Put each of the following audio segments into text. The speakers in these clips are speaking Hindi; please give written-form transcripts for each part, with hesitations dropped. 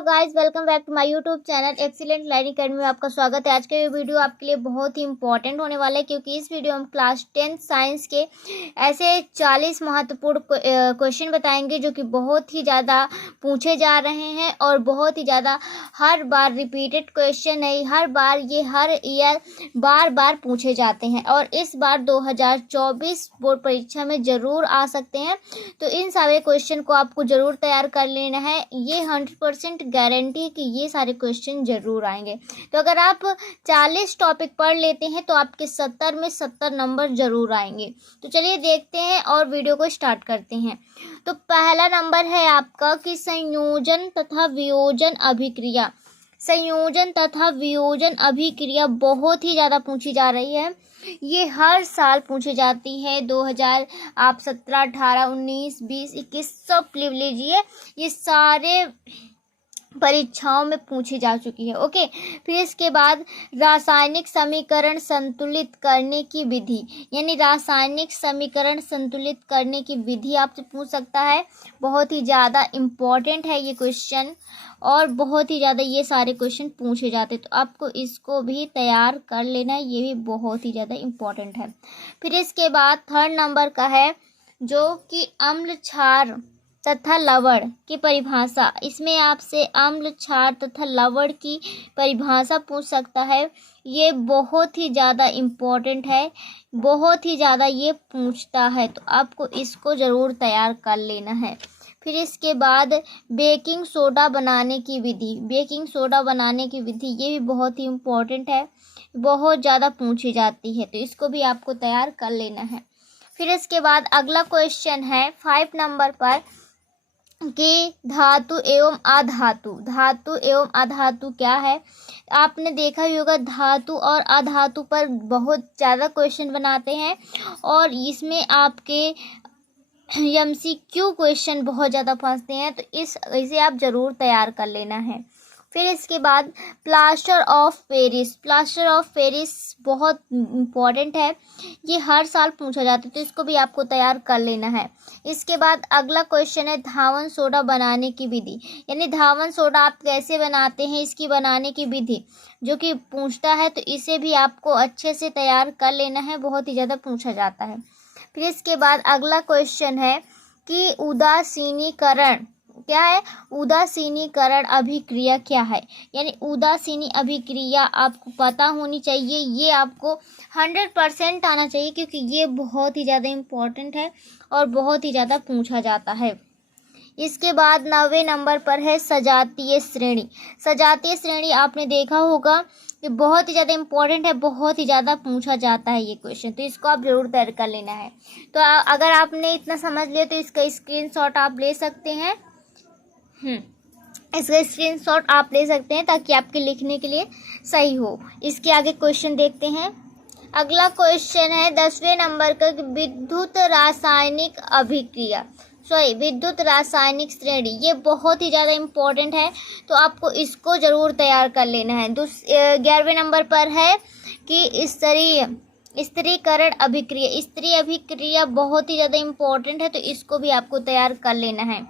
Hello guys, welcome back to my YouTube channel Excellent Learning Academy में आपका स्वागत है। आज का ये वीडियो आपके लिए बहुत ही इंपॉर्टेंट होने वाला है, क्योंकि इस वीडियो में क्लास 10 साइंस के ऐसे 40 महत्वपूर्ण क्वेश्चन बताएंगे जो कि बहुत ही ज़्यादा पूछे जा रहे हैं और बहुत ही ज़्यादा हर बार रिपीटेड क्वेश्चन है। हर बार ये हर ईयर बार बार पूछे जाते हैं और इस बार 2024 बोर्ड परीक्षा में ज़रूर आ सकते हैं। तो इन सारे क्वेश्चन को आपको ज़रूर तैयार कर लेना है। ये 100% गारंटी कि ये सारे क्वेश्चन ज़रूर आएंगे। तो अगर आप 40 टॉपिक पढ़ लेते हैं तो आपके 70 में 70 नंबर ज़रूर आएंगे। तो चलिए देखते हैं और वीडियो को स्टार्ट करते हैं। तो पहला नंबर है आपका कि संयोजन तथा वियोजन अभिक्रिया। संयोजन तथा वियोजन अभिक्रिया बहुत ही ज़्यादा पूछी जा रही है। ये हर साल पूछी जाती है। 2000 आप 17, 18, 19, 20, 21 सब ले लीजिए, ये सारे परीक्षाओं में पूछी जा चुकी है। ओके, फिर इसके बाद रासायनिक समीकरण संतुलित करने की विधि, यानी रासायनिक समीकरण संतुलित करने की विधि आपसे पूछ सकता है। बहुत ही ज़्यादा इम्पोर्टेंट है ये क्वेश्चन और बहुत ही ज़्यादा ये सारे क्वेश्चन पूछे जाते, तो आपको इसको भी तैयार कर लेना है। ये भी बहुत ही ज़्यादा इम्पोर्टेंट है। फिर इसके बाद थर्ड नंबर का है जो कि अम्ल क्षार तथा लवण की परिभाषा। इसमें आपसे अम्ल क्षार तथा लवण की परिभाषा पूछ सकता है। ये बहुत ही ज़्यादा इम्पोर्टेंट है, बहुत ही ज़्यादा ये पूछता है, तो आपको इसको ज़रूर तैयार कर लेना है। फिर इसके बाद बेकिंग सोडा बनाने की विधि। बेकिंग सोडा बनाने की विधि ये भी बहुत ही इम्पोर्टेंट है, बहुत ज़्यादा पूछी जाती है, तो इसको भी आपको तैयार कर लेना है। फिर इसके बाद अगला क्वेश्चन है 5 नंबर पर कि धातु एवं अधातु। धातु एवं अधातु क्या है? आपने देखा ही होगा, धातु और अधातु पर बहुत ज़्यादा क्वेश्चन बनाते हैं और इसमें आपके MCQ क्वेश्चन बहुत ज़्यादा फंसते हैं, तो इसे आप ज़रूर तैयार कर लेना है। फिर इसके बाद plaster of Paris. Plaster of Paris बहुत इम्पॉर्टेंट है, ये हर साल पूछा जाता है, तो इसको भी आपको तैयार कर लेना है। इसके बाद अगला क्वेश्चन है धावन सोडा बनाने की विधि, यानी धावन सोडा आप कैसे बनाते हैं, इसकी बनाने की विधि जो कि पूछता है, तो इसे भी आपको अच्छे से तैयार कर लेना है, बहुत ही ज़्यादा पूछा जाता है। फिर इसके बाद अगला क्वेश्चन है कि उदासीनीकरण क्या है? उदासीनीकरण अभिक्रिया क्या है? यानी उदासीनी अभिक्रिया आपको पता होनी चाहिए, ये आपको 100% आना चाहिए, क्योंकि ये बहुत ही ज़्यादा इम्पोर्टेंट है और बहुत ही ज़्यादा पूछा जाता है। इसके बाद 9वें नंबर पर है सजातीय श्रेणी। सजातीय श्रेणी आपने देखा होगा, ये बहुत ही ज़्यादा इम्पोर्टेंट है, बहुत ही ज़्यादा पूछा जाता है ये क्वेश्चन, तो इसको आप ज़रूर तैयार कर लेना है। तो अगर आपने इतना समझ लिया तो इसका स्क्रीनशॉट आप ले सकते हैं। इसका स्क्रीनशॉट आप ले सकते हैं ताकि आपके लिखने के लिए सही हो। इसके आगे क्वेश्चन देखते हैं। अगला क्वेश्चन है 10वें नंबर का विद्युत रासायनिक अभिक्रिया, विद्युत रासायनिक श्रेणी। ये बहुत ही ज़्यादा इम्पोर्टेंट है, तो आपको इसको ज़रूर तैयार कर लेना है। 11वें नंबर पर है कि स्त्रीकरण अभिक्रिया। स्त्री अभिक्रिया बहुत ही ज़्यादा इम्पोर्टेंट है, तो इसको भी आपको तैयार कर लेना है।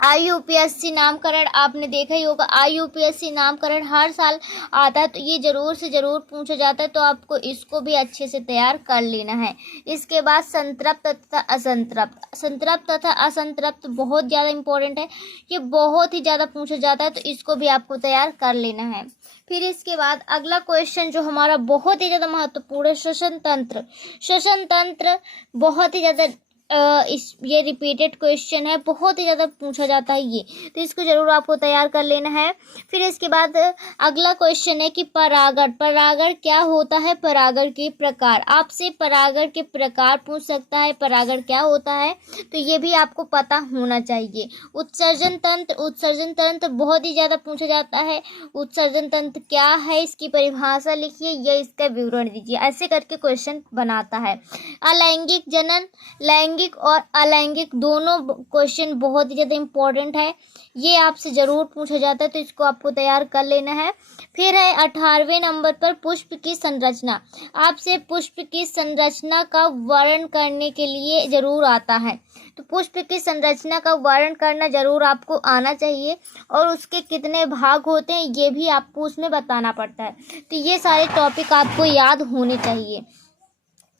IUPAC नामकरण आपने देखा ही होगा, IUPAC नामकरण हर साल आता है, तो ये ज़रूर से ज़रूर पूछा जाता है, तो आपको इसको भी अच्छे से तैयार कर लेना है। इसके बाद संतृप्त तथा असंतृप्त। संतृप्त तथा असंतृप्त बहुत ज़्यादा इम्पोर्टेंट है, ये बहुत ही ज़्यादा पूछा जाता है, तो इसको भी आपको तैयार कर लेना है। फिर इसके बाद अगला क्वेश्चन जो हमारा बहुत ही ज़्यादा महत्वपूर्ण है श्वसन तंत्र। श्वसन तंत्र बहुत ही ज़्यादा ये रिपीटेड क्वेश्चन है, बहुत ही ज़्यादा पूछा जाता है ये, तो इसको ज़रूर आपको तैयार कर लेना है। फिर इसके बाद अगला क्वेश्चन है कि परागण। परागण क्या होता है? परागण के प्रकार। आपसे परागण के प्रकार पूछ सकता है, परागण क्या होता है, तो ये भी आपको पता होना चाहिए। उत्सर्जन तंत्र। उत्सर्जन तंत्र बहुत ही ज़्यादा पूछा जाता है। उत्सर्जन तंत्र क्या है, इसकी परिभाषा लिखिए या इसका विवरण दीजिए, ऐसे करके क्वेश्चन बनाता है। अलैंगिक जनन। लैंगिक लैंगिक और अलैंगिक दोनों क्वेश्चन बहुत ही ज़्यादा इम्पोर्टेंट है, ये आपसे ज़रूर पूछा जाता है, तो इसको आपको तैयार कर लेना है। फिर है 18वें नंबर पर पुष्प की संरचना। आपसे पुष्प की संरचना का वर्णन करने के लिए ज़रूर आता है, तो पुष्प की संरचना का वर्णन करना ज़रूर आपको आना चाहिए, और उसके कितने भाग होते हैं ये भी आपको उसमें बताना पड़ता है। तो ये सारे टॉपिक आपको याद होने चाहिए,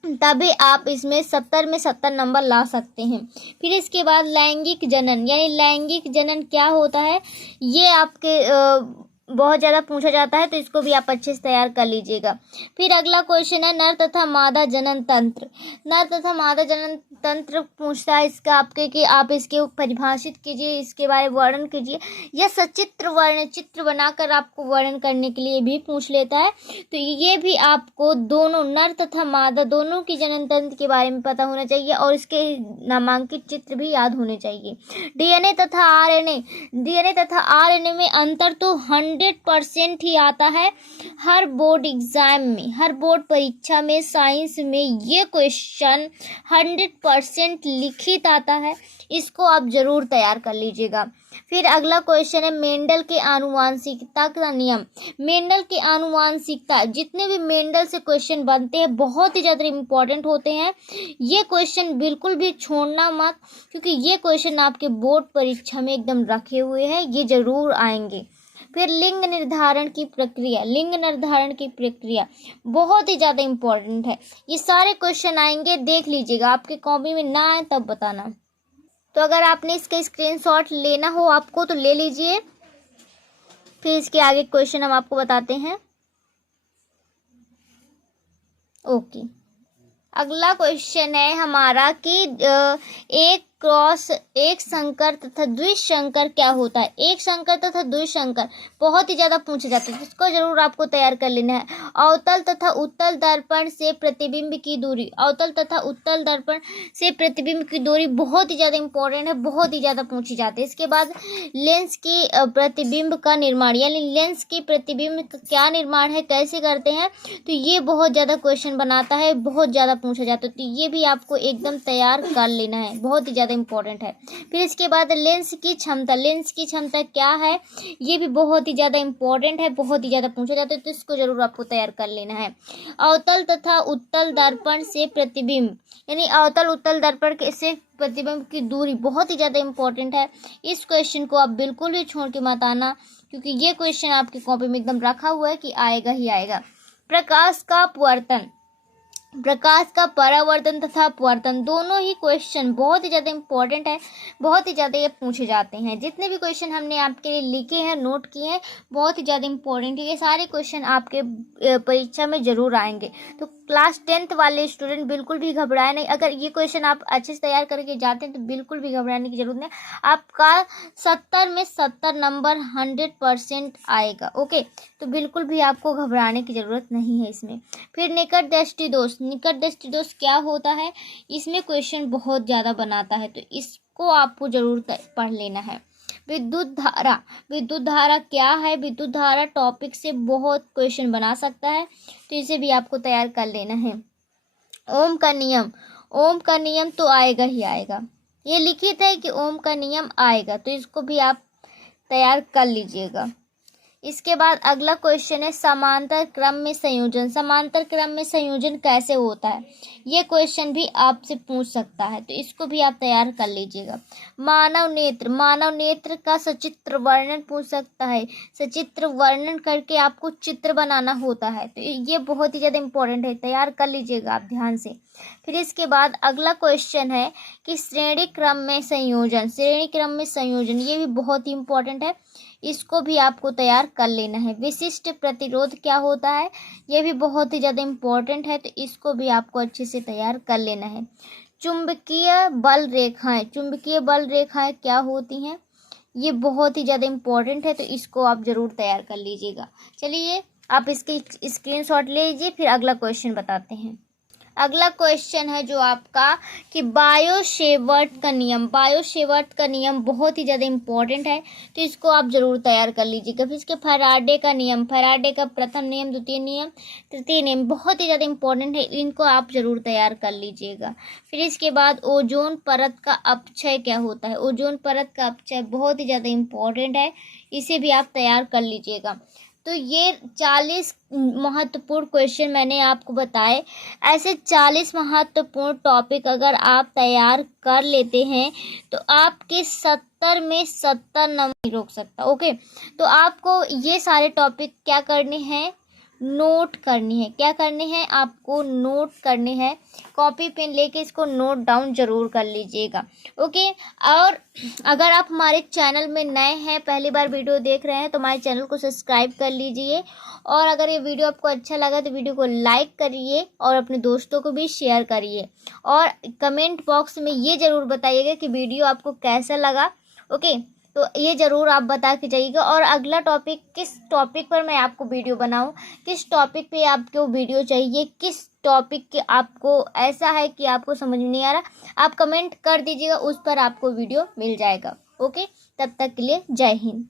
तभी आप इसमें 70 में 70 नंबर ला सकते हैं। फिर इसके बाद लैंगिक जनन, यानी लैंगिक जनन क्या होता है, ये आपके बहुत ज़्यादा पूछा जाता है, तो इसको भी आप अच्छे से तैयार कर लीजिएगा। फिर अगला क्वेश्चन है नर तथा मादा जनन तंत्र। नर तथा मादा जनन तंत्र पूछता है इसका आपके कि आप इसके परिभाषित कीजिए, इसके बारे में वर्णन कीजिए, या सचित्र वर्ण चित्र बनाकर आपको वर्णन करने के लिए भी पूछ लेता है। तो ये भी आपको दोनों नर तथा मादा दोनों की जनन तंत्र के बारे में पता होना चाहिए, और इसके नामांकित चित्र भी याद होने चाहिए। डीएनए तथा आरएनए में अंतर तो 100% ही आता है। हर बोर्ड एग्जाम में, हर बोर्ड परीक्षा में, साइंस में ये क्वेश्चन 100% लिखित आता है, इसको आप जरूर तैयार कर लीजिएगा। फिर अगला क्वेश्चन है मेंडल के आनुवांशिकता का नियम। मेंडल की आनुवांशिकता, जितने भी मेंडल से क्वेश्चन बनते हैं बहुत ही ज़्यादा इम्पोर्टेंट होते हैं, ये क्वेश्चन बिल्कुल भी छोड़ना मत, क्योंकि ये क्वेश्चन आपके बोर्ड परीक्षा में एकदम रखे हुए हैं, ये जरूर आएंगे। फिर लिंग निर्धारण की प्रक्रिया, लिंग निर्धारण की प्रक्रिया बहुत ही ज़्यादा इम्पोर्टेंट है, ये सारे क्वेश्चन आएंगे, देख लीजिएगा, आपके कॉपी में ना आए तब बताना। तो अगर आपने इसका स्क्रीनशॉट लेना हो आपको तो ले लीजिए। फिर इसके आगे क्वेश्चन हम आपको बताते हैं। ओके, अगला क्वेश्चन है हमारा कि एक संकर तथा द्विसंकर क्या होता है। एक संकर तथा द्विसंकर बहुत ही ज़्यादा पूछे जाते हैं, जिसको जरूर आपको तैयार कर लेना है। अवतल तथा उत्तल दर्पण से प्रतिबिंब की दूरी, अवतल तथा उत्तल दर्पण से प्रतिबिंब की दूरी बहुत ही ज़्यादा इंपॉर्टेंट है, बहुत ही ज़्यादा पूछी जाती है। इसके बाद लेंस की प्रतिबिंब का निर्माण, यानी लेंस की प्रतिबिंब का क्या निर्माण है, कैसे करते हैं, तो ये बहुत ज़्यादा क्वेश्चन बनाता है, बहुत ज़्यादा पूछा जाता है, तो ये भी आपको एकदम तैयार कर लेना है, बहुत ही ज़्यादा इम्पोर्टेंट है। फिर इसके बाद लेंस की क्षमता, लेंस की क्षमता क्या है, ये भी बहुत ही ज़्यादा इम्पोर्टेंट है, बहुत ही ज़्यादा पूछा जाता है, तो इसको जरूर आपको तैयार कर लेना है। अवतल तथा उत्तल दर्पण से प्रतिबिंब, यानी अवतल उत्तल दर्पण से प्रतिबिंब की दूरी बहुत ही ज़्यादा इम्पोर्टेंट है। इस क्वेश्चन को आप बिल्कुल भी छोड़ के मत आना, क्योंकि ये क्वेश्चन आपकी कॉपी में एकदम रखा हुआ है कि आएगा ही आएगा। प्रकाश का अपवर्तन, प्रकाश का परावर्तन तथा अपवर्तन दोनों ही क्वेश्चन बहुत ही ज़्यादा इम्पोर्टेंट है, बहुत ही ज़्यादा ये पूछे जाते हैं। जितने भी क्वेश्चन हमने आपके लिए लिखे हैं, नोट किए हैं, बहुत ही ज़्यादा इम्पोर्टेंट है, ये सारे क्वेश्चन आपके परीक्षा में ज़रूर आएंगे। तो क्लास 10th वाले स्टूडेंट बिल्कुल भी घबराए नहीं, अगर ये क्वेश्चन आप अच्छे से तैयार करके जाते हैं तो बिल्कुल भी घबराने की जरूरत नहीं, आपका 70 में 70 नंबर 100% आएगा। ओके, तो बिल्कुल भी आपको घबराने की ज़रूरत नहीं है इसमें। फिर निकट दृष्टि दोष, निकट दृष्टि दोष क्या होता है, इसमें क्वेश्चन बहुत ज़्यादा बनाता है, तो इसको आपको ज़रूर पढ़ लेना है। विद्युत धारा, विद्युत धारा क्या है, विद्युत धारा टॉपिक से बहुत क्वेश्चन बना सकता है, तो इसे भी आपको तैयार कर लेना है। ओम का नियम, ओम का नियम तो आएगा ही आएगा, ये लिखित है कि ओम का नियम आएगा, तो इसको भी आप तैयार कर लीजिएगा। इसके बाद अगला क्वेश्चन है समांतर क्रम में संयोजन। समांतर क्रम में संयोजन कैसे होता है, ये क्वेश्चन भी आपसे पूछ सकता है, तो इसको भी आप तैयार कर लीजिएगा। मानव नेत्र, मानव नेत्र का सचित्र वर्णन पूछ सकता है, सचित्र वर्णन करके आपको चित्र बनाना होता है, तो ये बहुत ही ज़्यादा इंपॉर्टेंट है, तैयार कर लीजिएगा आप ध्यान से। फिर इसके बाद अगला क्वेश्चन है कि श्रेणी क्रम में संयोजन, श्रेणी क्रम में संयोजन ये भी बहुत ही इंपॉर्टेंट है, इसको भी आपको तैयार कर लेना है। विशिष्ट प्रतिरोध क्या होता है, ये भी बहुत ही ज़्यादा इम्पोर्टेंट है, तो इसको भी आपको अच्छे से तैयार कर लेना है। चुंबकीय बल रेखाएं, चुंबकीय बल रेखाएं क्या होती हैं, ये बहुत ही ज़्यादा इम्पोर्टेंट है, तो इसको आप ज़रूर तैयार कर लीजिएगा। चलिए आप इसकी स्क्रीनशॉट ले लीजिए, फिर अगला क्वेश्चन बताते हैं। अगला क्वेश्चन है जो आपका कि बायो-सेवर्ट का नियम बहुत ही ज़्यादा इम्पोर्टेंट है, तो इसको आप ज़रूर तैयार कर लीजिएगा। फिर इसके फैराडे का प्रथम नियम, द्वितीय नियम, तृतीय नियम बहुत ही ज़्यादा इम्पोर्टेंट है, इनको आप ज़रूर तैयार कर लीजिएगा। फिर इसके बाद ओजोन परत का अपक्षय क्या होता है? ओजोन परत का अपक्षय बहुत ही ज़्यादा इम्पोर्टेंट है, इसे भी आप तैयार कर लीजिएगा। तो ये 40 महत्वपूर्ण क्वेश्चन मैंने आपको बताए। ऐसे 40 महत्वपूर्ण टॉपिक अगर आप तैयार कर लेते हैं तो आपके 70 में 70 नंबर नहीं रोक सकता। ओके, तो आपको ये सारे टॉपिक क्या करने हैं? नोट करनी है। क्या करने हैं? आपको नोट करने हैं। कॉपी पेन लेके इसको नोट डाउन जरूर कर लीजिएगा। ओके, और अगर आप हमारे चैनल में नए हैं, पहली बार वीडियो देख रहे हैं, तो हमारे चैनल को सब्सक्राइब कर लीजिए। और अगर ये वीडियो आपको अच्छा लगा तो वीडियो को लाइक करिए और अपने दोस्तों को भी शेयर करिए। और कमेंट बॉक्स में ये ज़रूर बताइएगा कि वीडियो आपको कैसा लगा। ओके, तो ये ज़रूर आप बता के जाइएगा। और अगला टॉपिक, किस टॉपिक पर मैं आपको वीडियो बनाऊं, किस टॉपिक पे आपको वीडियो चाहिए, किस टॉपिक के आपको ऐसा है कि आपको समझ में नहीं आ रहा, आप कमेंट कर दीजिएगा, उस पर आपको वीडियो मिल जाएगा। ओके, तब तक के लिए जय हिंद।